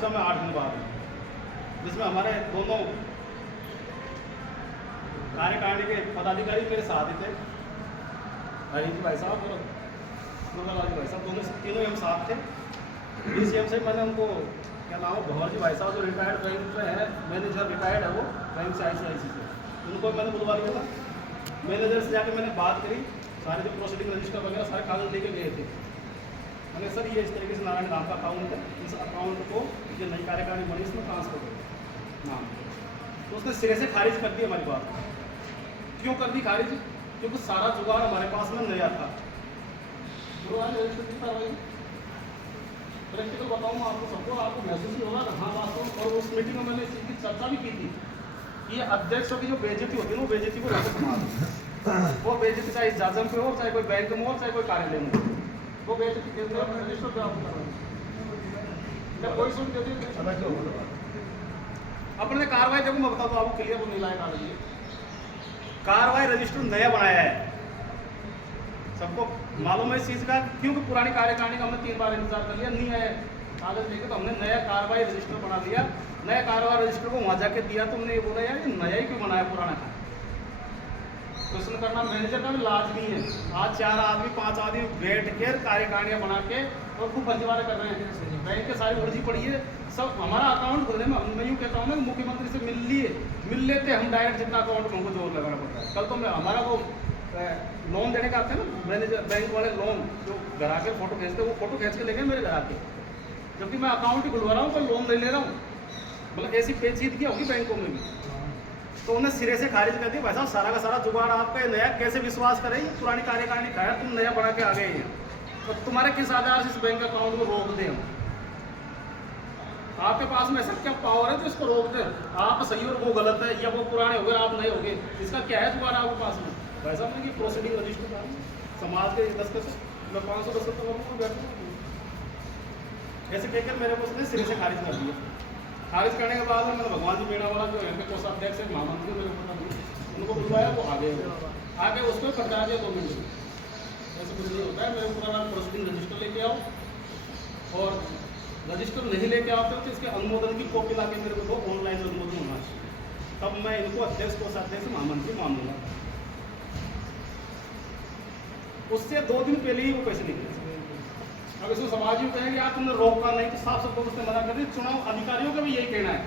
पहुंचा मैं 8 दिन बाद, जिसमें हमारे दोनों कार्यकारिणी के पदाधिकारी मेरे साथ ही थे, हरी जी भाई साहब और दुर्गालाल जी भाई साहब, दोनों तीनों हम साथ थे। DCM से मैंने उनको क्या नाम है भंवर जी भाई साहब जो रिटायर्ड बैंक में है, मैनेजर रिटायर्ड है वो बैंक से ICICI से, उनको मैंने बुलवा लिया था। मैनेजर से जाकर मैंने बात करी, सारे जो प्रोसीडिंग रजिस्टर वगैरह सारे कागज लेके गए थे। मैंने सर ये इस तरीके से नारायण राम का अकाउंट है, इस अकाउंट को जो नई कार्यकारिणी बनी इसमें ट्रांसफर करो नाम, तो उसने सिरे से खारिज कर दी हमारी बात। क्यों कर दी खारिज? क्योंकि सारा जुगाड़ हमारे पास में नया था। प्रैक्टिकल बताऊँ आपको सबको, आपको महसूस ही होगा ना हाँ वास्तव में। और उस मीटिंग में मैंने इस चीज़ की चर्चा भी की थी कि ये अध्यक्षों की जो बेइज्जती होती है ना, वो बेइज्जती को रखो समाज, वो बेइज्जती चाहे जाजम पे हो, चाहे कोई बैंक में हो, चाहे कोई कार्यालय में हो, वो बेइज्जती केंद्र रजिस्टर पे आप जब कोई सुन देती अपने कार्रवाई देखो मैं बताता हूँ आपको क्लियर, वो नहीं लायक आ रही है। कार्रवाई रजिस्टर नया बनाया है, सबको मालूम है इस चीज़ का, क्योंकि पुरानी कार्यकारिणी का हमने 3 बार इंतजार कर लिया, नहीं आया कागज लेके, तो हमने नया कार्रवाई रजिस्टर बना दिया। नया कार्रवाई रजिस्टर को वहाँ जाके दिया तो हमने ये बोला यार ये नया ही क्यों बनाया पुराना का। क्वेश्चन करना मैनेजर का भी लाजमी है। आज 4 आदमी 5 आदमी बैठ कर कार्यकारिणियाँ बना के और खूब फर्जीवाड़े कर रहे हैं, बैंक के सारी उलझी पड़ी है सब। हमारा अकाउंट खोलने में मैं यूँ कहता हूँ ना, मुख्यमंत्री से मिल लेते हम डायरेक्ट, जितना अकाउंट में हमको जोर लगाना पड़ता है। कल तो मैं हमारा वो लोन देने का आते हैं ना मैनेजर, बैंक वाले लोन जो घर आके फोटो खींचते, वो फोटो खींच के लेंगे मेरे घर आके, जबकि मैं अकाउंट ही खुलवा रहा हूँ, पर लोन नहीं ले रहा हूँ। मतलब ऐसी पेचीदगी होगी बैंकों में भी, तो उन्हें सिरे से खारिज कर दिया। भाई साहब सारा का सारा जुगाड़ आपका नया, कैसे विश्वास करें, पुरानी कार्यकारिणी का है, तुम नया बना के आ गए हैं, तो तुम्हारे किस आधार से इस बैंक अकाउंट को रोक दें हम? आपके पास में ऐसा क्या पावर है तो इसको रोक दें? आप सही और वो गलत है, या वो पुराने हो गए आप नए हो गए, इसका क्या है जुगाड़ आपके पास में? वैसा नहीं कि प्रोसीडिंग रजिस्टर था समाज के 10 मैं 500 10 करोड़ बैठूँ, ऐसे कहकर मेरे को उसने सिरे से खारिज कर दिया। खारिज करने के बाद मैंने भगवान जी मीणा वाला जो है कोषाध्यक्ष है महामंत्री, मेरे को उनको बुलवाया, वो आगे उसको पकड़ा दिया 2 मिनट में। ऐसे कुछ नहीं होता है, मेरे पुराना प्रोसीडिंग रजिस्टर लेके आओ, और रजिस्टर नहीं लेके आओ तो इसके अनुमोदन की कॉपी ला के मेरे को ऑनलाइन अनुमोदन होना चाहिए, तब मैं इनको अध्यक्ष कोषाध्यक्ष महामंत्री मान लूँगा। उससे 2 दिन पहले ही वो पैसे निकले। अब इसमें समाज यूँ कहेंगे यार तुमने रोका नहीं, तो साफ साफ उसने मना कर दी। चुनाव अधिकारियों का भी यही कहना है,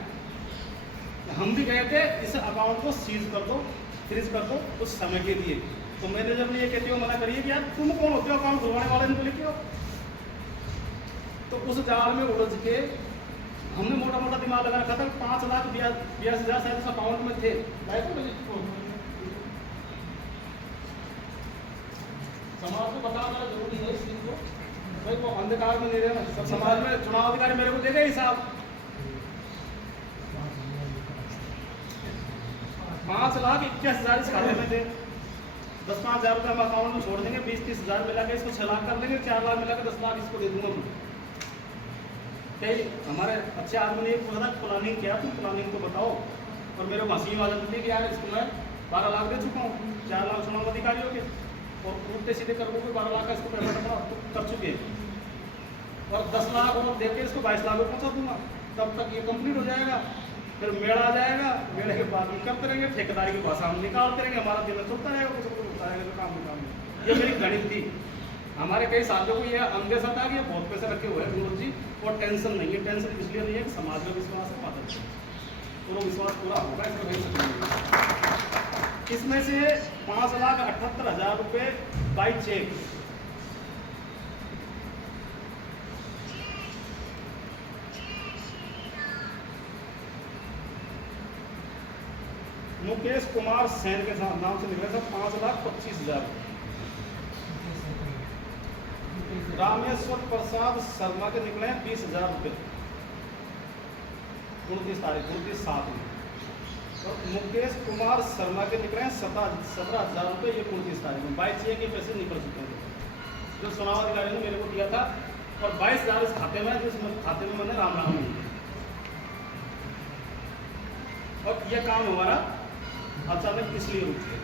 हम भी कहे थे इस अकाउंट को सीज कर दो, फ्रीज कर दो कुछ समय के लिए, तो मैनेजर ने ये कहते हुए मना करिए कि यार तुम कौन होते हो अकाउंट खुलवाने वाले, इनको लेके आओ। तो उस जाल में उलझ के हमने मोटा मोटा दिमाग लगा रखा था, 5,82,000 शायद उस अकाउंट में थे। समाज को बताना जरूरी है इस चीज को, भाई वो अंधकार में नहीं रहना। सब समाज में चुनाव अधिकारी मेरे को देगा हिसाब, 5,81,000 इस खाते में थे, 10-5 हज़ार रुपये हम अकाउंट में छोड़ देंगे, 20-30 हज़ार मिला के इसको 6 लाख कर देंगे, 4 लाख मिला के 10 लाख इसको दे दूंगा। कई हमारे अच्छे आदमी ने पूरा प्लानिंग किया, तुम प्लानिंग को बताओ, और मेरे को हंसी आ जाती थी कि यार इसको मैं 12 लाख दे चुका हूँ, 4 लाख चुनाव अधिकारियों के, और उल्टे सीधे कर 12 लाख का इसको पैसा कर चुके हैं, और 10 लाख और दे के इसको 22 लाख में पहुँचा दूंगा, तब तक ये कंप्लीट हो जाएगा। फिर मेड़ा आ जाएगा, मेड़े के बाद हम करते रहेंगे, ठेकेदारी की भाषा हम निकालते रहेंगे, हमारा दिन चलता रहेगा, कुछ होता रहेगा, तो काम निकाल। ये मेरी गणित थी। हमारे कई साथियों को ये अंदेशा था कि ये बहुत पैसे रखे हुए हैं गुरु जी, और टेंशन नहीं है। टेंशन इसलिए नहीं है कि समाज में विश्वास है, माता जी वो विश्वास पूरा होगा, इसमें इसमें से 5,78,000 रुपये बाई चेक मुकेश कुमार सेन के नाम से निकला था, 5,25,000। रामेश्वर प्रसाद शर्मा के निकले हैं 20,000 रुपये 29 तारीख 29/7 में, और मुकेश कुमार शर्मा के निकले हैं 17,000 रुपये ये 29 तारीख में। 22 चेक के पैसे निकल चुके हैं जो चुनाव अधिकारी ने मेरे को दिया था, और 22,000 इस खाते में, जिस खाते में मैंने राम राम नहीं। और यह काम हमारा अचानक इसलिए रुक गया,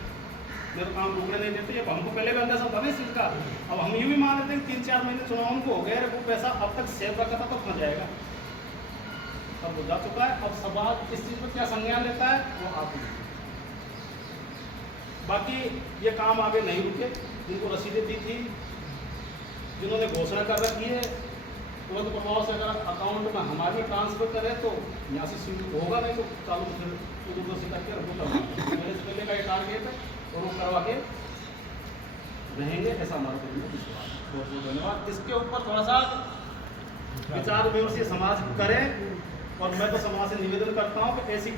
मेरे तो काम रुकने नहीं देते। अब हमको पहले भी अंदाजा था ना इस चीज़ का, अब हम यूँ भी मान लेते हैं 3-4 महीने चुनाव को हो गए, वो पैसा अब तक सेव रखा था तो फंस जाएगा। अब वो जा चुका है। अब समाज इस चीज़ पर क्या संज्ञान लेता है वो आप ही। बाकी ये काम आगे नहीं रुके, जिनको रसीदें दी थी, जिन्होंने घोषणा कर रखी है, तुरंत प्रभाव से अगर अकाउंट में हमारी ट्रांसफर करें तो यहाँ से शुरू होगा, नहीं तो चालू फिर दूरदर्शी करके रखो करवा पहले से पहले का ये टारगेट है और वो करवा के रहेंगे, ऐसा हमारे को विश्वास। बहुत बहुत धन्यवाद। इसके ऊपर थोड़ा सा विचार विमर्श समाज करें और मैं तो समाज से निवेदन करता हूँ कि ऐसी